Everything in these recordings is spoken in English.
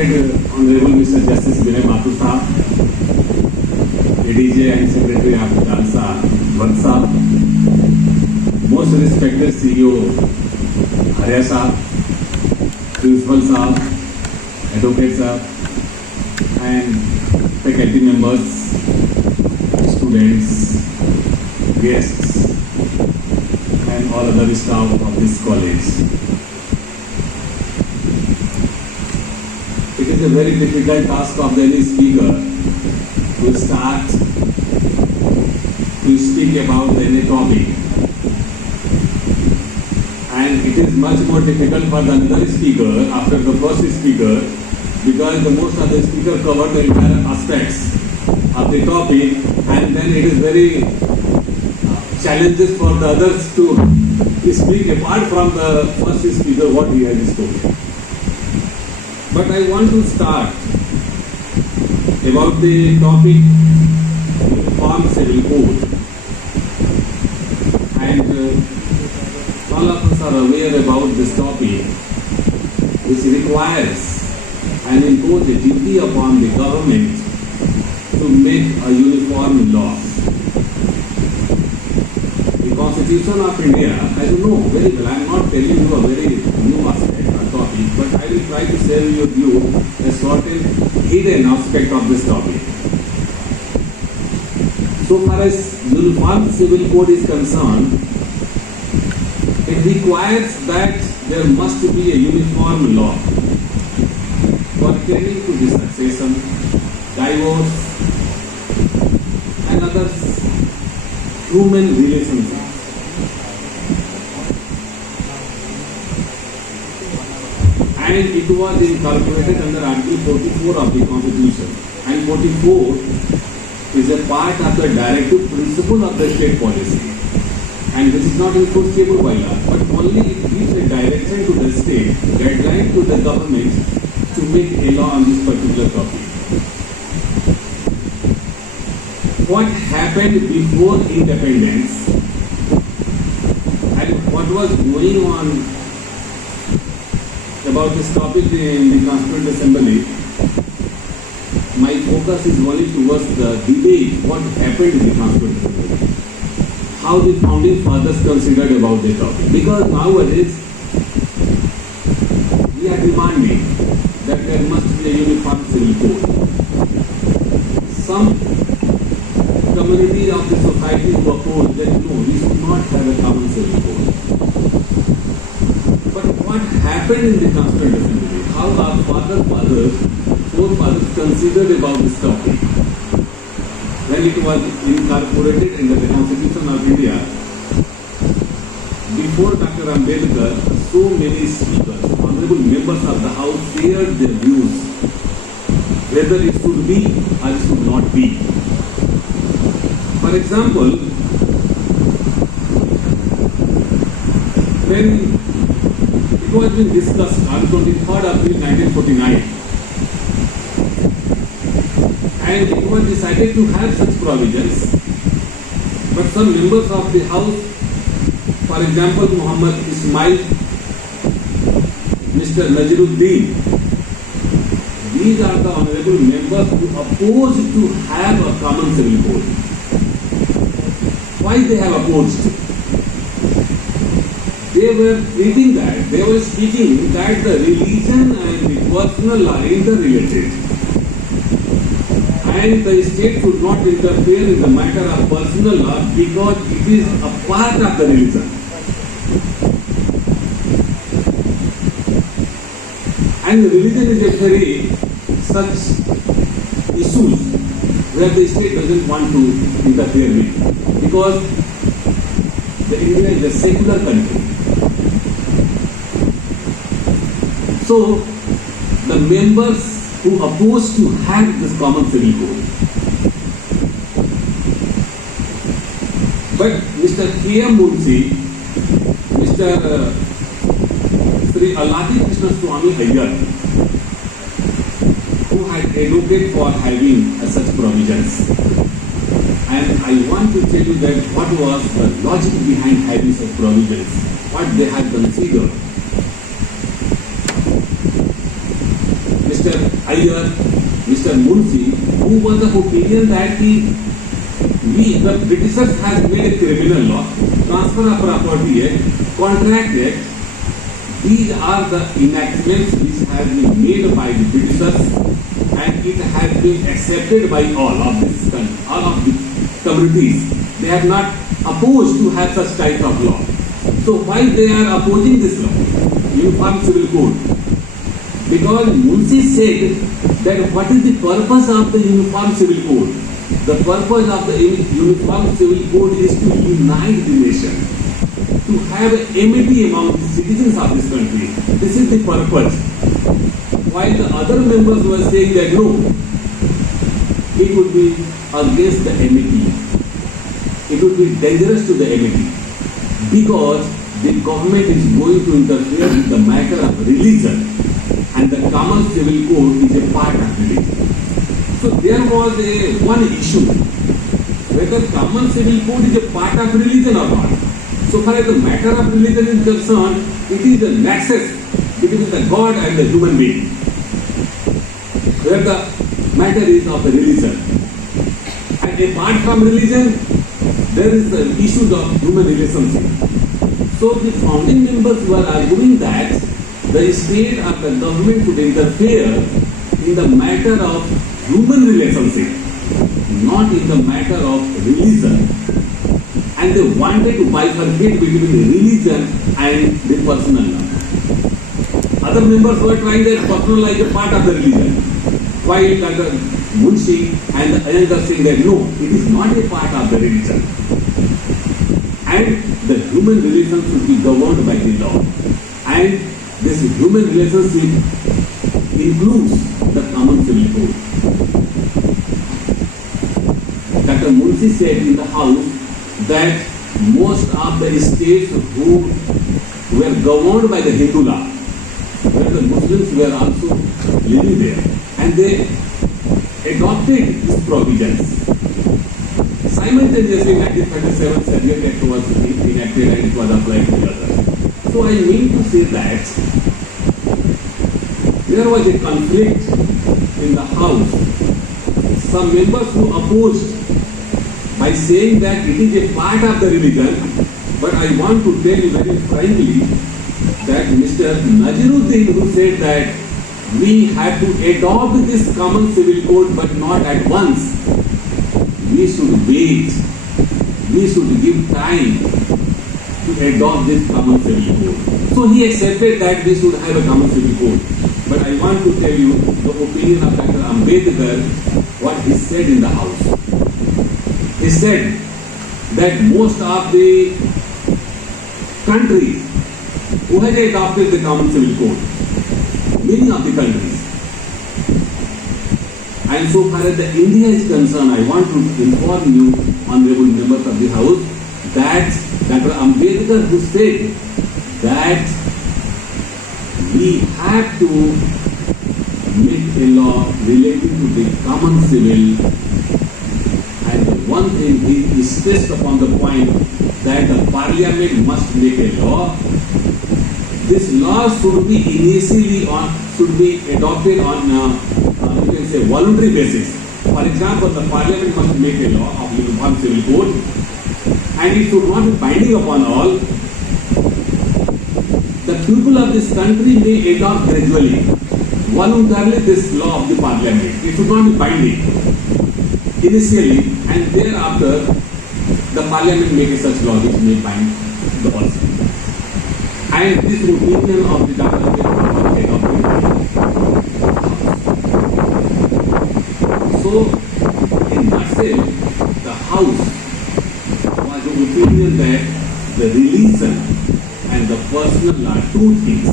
respected Honorable Mr. Justice Vinay Mathur Sahab, ADJ and Secretary of Jalsa Bhatt Sahab, most respected CEO Arya Sahab, Principal Sahab, Advocate Sahab, and faculty members, students, guests, and all other staff of this college. It is a very difficult task of any speaker to start to speak about any topic, and it is much more difficult for the other speaker after the first speaker, because the most of the speaker covered the entire aspects of the topic, and then it is very challenges for the others to speak apart from the first speaker what he has spoken. But I want to start about the topic Uniform Civil Code, and all of us are aware about this topic, which requires and impose a duty upon the government to make a uniform law. The Constitution of India, I don't know very well, I am not telling you a very new aspect or topic, but I will try to share with you a certain hidden aspect of this topic. So far as Uniform Civil Code is concerned, it requires that there must be a uniform law pertaining to the succession, divorce, and other human relations. And it was incorporated under Article 44 of the Constitution. And 44 is a part of the directive principle of the state policy. And this is not enforceable by law, but only it gives a direction to the state, guideline to the government to make a law on this particular topic. What happened before independence and what was going on about this topic in the Constituent Assembly, my focus is only towards the debate, what happened in the Constituent Assembly, how the founding fathers considered about the topic. Because nowadays, we are demanding that there must be a uniform civil code. Some community of the society who oppose that no, we should not have a common civil code. But what happened in the Constituent Assembly? How our forefathers considered about this topic? When it was incorporated in the Constitution of India, before Dr. Ambedkar, so many speakers, honorable members of the House shared their views, whether it should be or it should not be. For example, when it was being discussed on 23rd April 1949, and it was decided to have such provisions, but some members of the House, for example, Muhammad Ismail, Mr. Najiruddin, these are the honorable members who opposed to have a common civil code. Why they have opposed? They were treating that, they were speaking that the religion and the personal are interrelated, and the state should not interfere in the matter of personal law because it is a part of the religion. And religion is a very such issue where the state doesn't want to interfere with, because the India is a secular country. So the members who opposed to have this common civil code, but Mr. K.M. Munshi, Mr. Sri Aladi Krishna Swami Iyer, who had advocated for having such provisions. And I want to tell you that what was the logic behind having such provisions, what they had considered. Mr. Iyer, Mr. Munshi, who was of opinion that the Britishers has made a criminal law, transfer of property act, contract act. These are the enactments which have been made by the Britishers, and it has been accepted by all of the communities. They have not opposed to have such type of law. So why they are opposing this law, Uniform Civil Code? Because Munshi said that what is the purpose of the Uniform Civil Code? The purpose of the Uniform Civil Code is to unite the nation, to have amity among the citizens of this country. This is the purpose. While the other members were saying that no, it would be against the amity. It would be dangerous to the amity because the government is going to interfere with the matter of religion, and the common civil code is a part of religion. So there was one issue, whether common civil code is a part of religion or not. So far as the matter of religion is concerned, it is the nexus between the God and the human being, where the matter is of the religion. And apart from religion, there is the issue of human relationship. So the founding members were arguing that the state or the government should interfere in the matter of human relationship, not in the matter of religion. And they wanted to bifurcate between the religion and the personal law. Other members were trying that personal law is a part of the religion, while Dr. Munshi and the others saying that no, it is not a part of the religion. And the human relations should be governed by the law. And this human relationship includes the common civil code. Dr. Munshi said in the House that most of the states who were governed by the Hindu law, where the Muslims were also living there, and they adopted these provisions. Simultaneously, 1937 Soviet Act was enacted and it was applied to the others. So I mean to say that there was a conflict in the House. Some members who opposed by saying that it is a part of the religion, but I want to tell you very frankly that Mr. Naziruddin, who said that we have to adopt this common civil code but not at once, we should wait, we should give time to adopt this common civil code. So he accepted that we should have a common civil code. But I want to tell you the opinion of Dr. Ambedkar, what he said in the House. He said that most of the countries who has adopted the common civil code, many of the countries, and so far as the India is concerned, I want to inform you, honorable members of the House, that Dr. Ambedkar, who said that we have to make a law relating to the common civil, and the one thing he stressed upon the point that the Parliament must make a law. This law should be adopted on you can say voluntary basis. For example, the Parliament must make a law of Uniform Civil Code, and it should not be binding upon all. The people of this country may adopt gradually, voluntarily this law of the Parliament. It should not be binding initially, and thereafter the Parliament make such law which may bind the person. And this opinion of the Dr. Ambedkar was adopted. So, in nutshell, the House was of opinion that the religion and the personal are two things.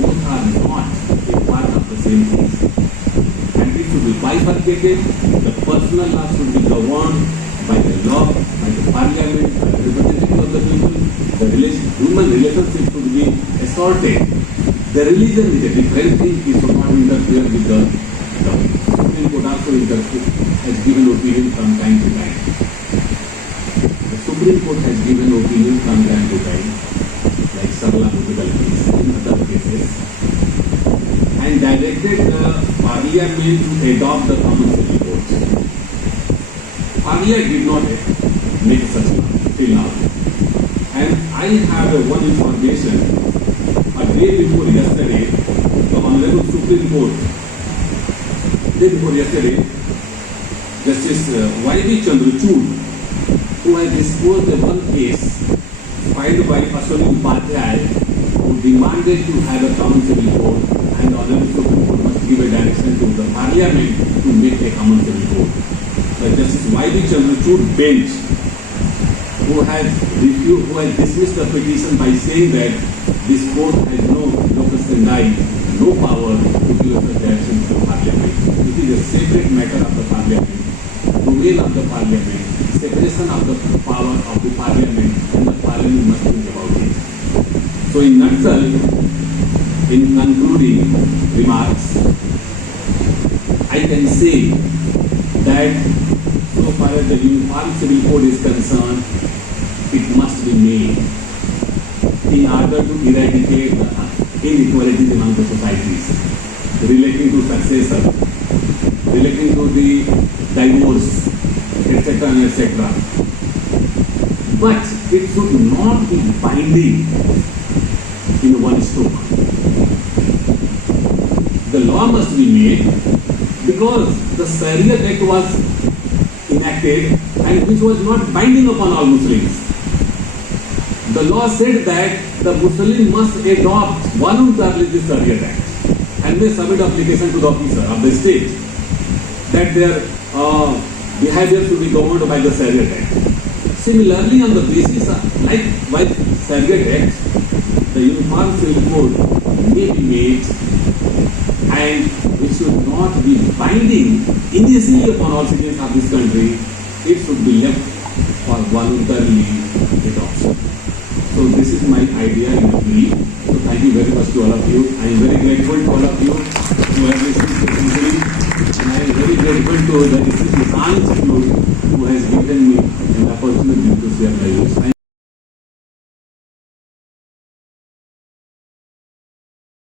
Both are not a part of the same thing. And it should be bifurcated. The personal law should be governed by the law, by the Parliament, by the representative of the people. The human relationship should be assorted. The religion is a different thing. It should not interfere with the Supreme Court also has given opinion from time to time. The Supreme Court has given opinion from time to time, like Sarla political case and other cases. and directed the Parliament to adopt the Common Civil Code. Parliament did not make such law till now. And I have one information. A day before yesterday, the Honorable Supreme Court, day before yesterday, Justice Y.B. Chandrachud, who has disposed of one case filed by Ashwini Upadhyay, who demanded to have a Common Civil Code, and the Honorable Supreme Court must give a direction to the Parliament to make a Common Civil Code. The Justice Y.B. Chandrachud bench, who has dismissed the petition by saying that this court has no locus standi, no power to give us a direction to the Parliament. It is a separate matter of the Parliament, domain of the Parliament, separation of the power of the Parliament, and the Parliament must think about it. So in nutshell, in concluding remarks, I can say that so far as the Uniform Civil Code is concerned, it must be made in order to eradicate the inequalities among the societies relating to succession, relating to the divorce, etc. and etc. But it should not be binding in one stroke. The law must be made because the Sharia Act was enacted and which was not binding upon all Muslims. The law said that the Muslim must adopt voluntarily the Sharia Act and may submit application to the officer of the state that their behavior should be governed by the Sharia Act. Similarly, on the basis of, like by Sharia Act, the Uniform Civil Code may be made and it should not be binding initially upon all citizens of this country. It should be left for voluntarily adoption. So this is my idea in brief. So thank you very much to all of you. I am very grateful to all of you who have listened patiently, and I am very grateful to the Ishan Institute who has given me an opportunity to share my views.